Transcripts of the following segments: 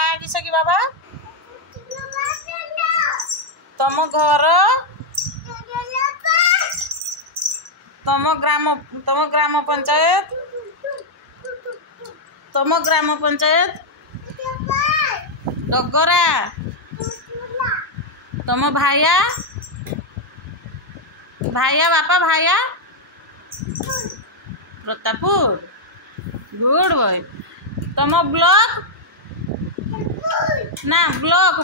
ना किस कि बाबा तुम घर तुम ग्राम पंचायत डगरा तुम भाया बापा भाया प्रतापपुर गुड बॉय तुम ब्लॉक ना ब्लॉक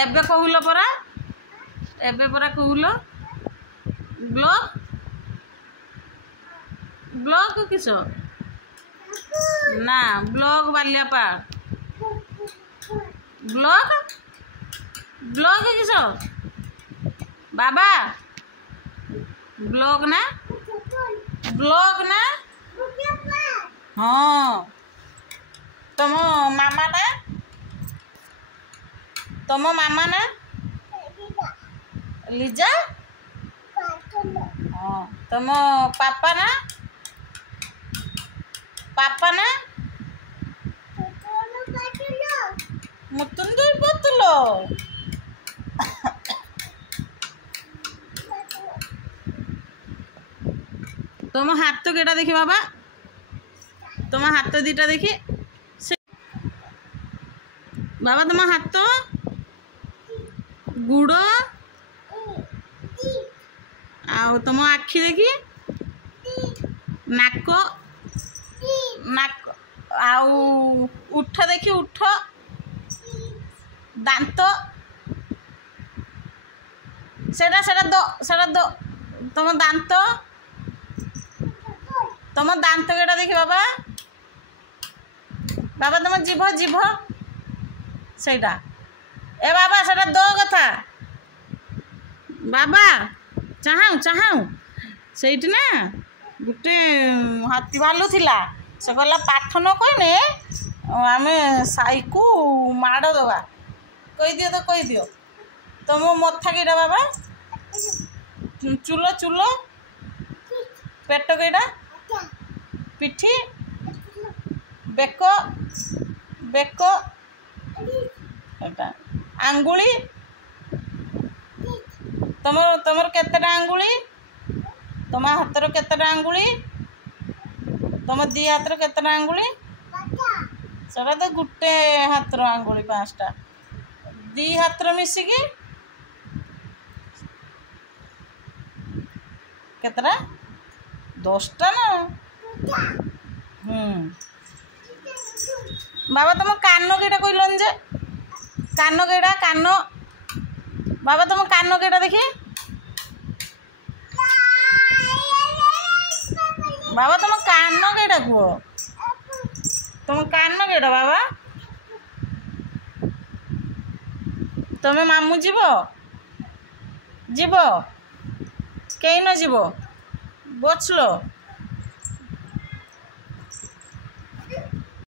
एबे कहूल परा कहूल ब्लॉक किस ना ब्लॉक बालियापाल ब्लॉक किस बाबा ब्लॉक ना हाँ तुम मामा ना लिजा हाँ तुम पापा ना मुतुंदर पतलो तुम हाथ केटा देखी बाबा तुम हाथ दीटा देखी बाबा तुम हाथ गुड़ आउ तुम आखि देखी नाक आउ उठ देखी उठ दांत सेटा दो तुम दांत केटा देखी बाबा तुम जीभ सेटा ए बाबा सेटा दो कथा बाबा चाहू सेठी ना गोटे हाथी भालू थिला से कहला पाठ न कहने आम साई को माड़ दबा कही दियो तो मो मथा केटा बाबा चूल पेट केटा पिठी बेक आंगुली तुमर केतेटा आंगुली तुम हाथर केतेटा आंगुली तुम दी हाथर केतेटा आंगुली सेटा तो गुटे हाथर आंगुली 5टा दी हाथर मिसिकी केतेटा 10टा ना बाबा तुम कान केटा कहलन जे कान बाबा तुम कान केटा देखी बाबा तुम कान केटा कह तुम कान केटा बाबा तुम्हें मामू जीव कहीं न जीव बचलो